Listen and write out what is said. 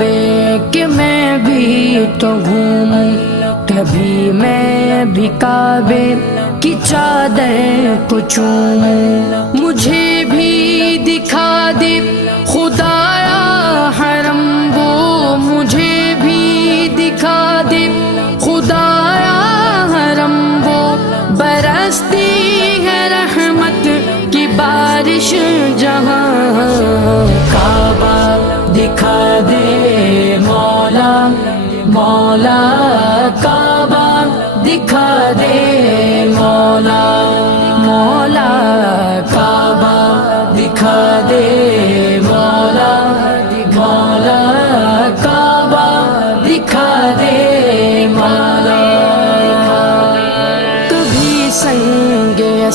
काबे के मैं भी तो घूमूं, कभी मैं भी काबे की चादर को चूमूं। मुझे भी दिखा दे खुदाया हरम वो, मुझे भी दिखा दे खुदाया हरम वो। बरसती है रहमत की बारिश जहाँ, काबा दिखा दे मौला, मौला काबा दिखा दे मौला, मौला काबा दिखा दे मौला, मौला काबा दिखा दे मौला। कभी संगे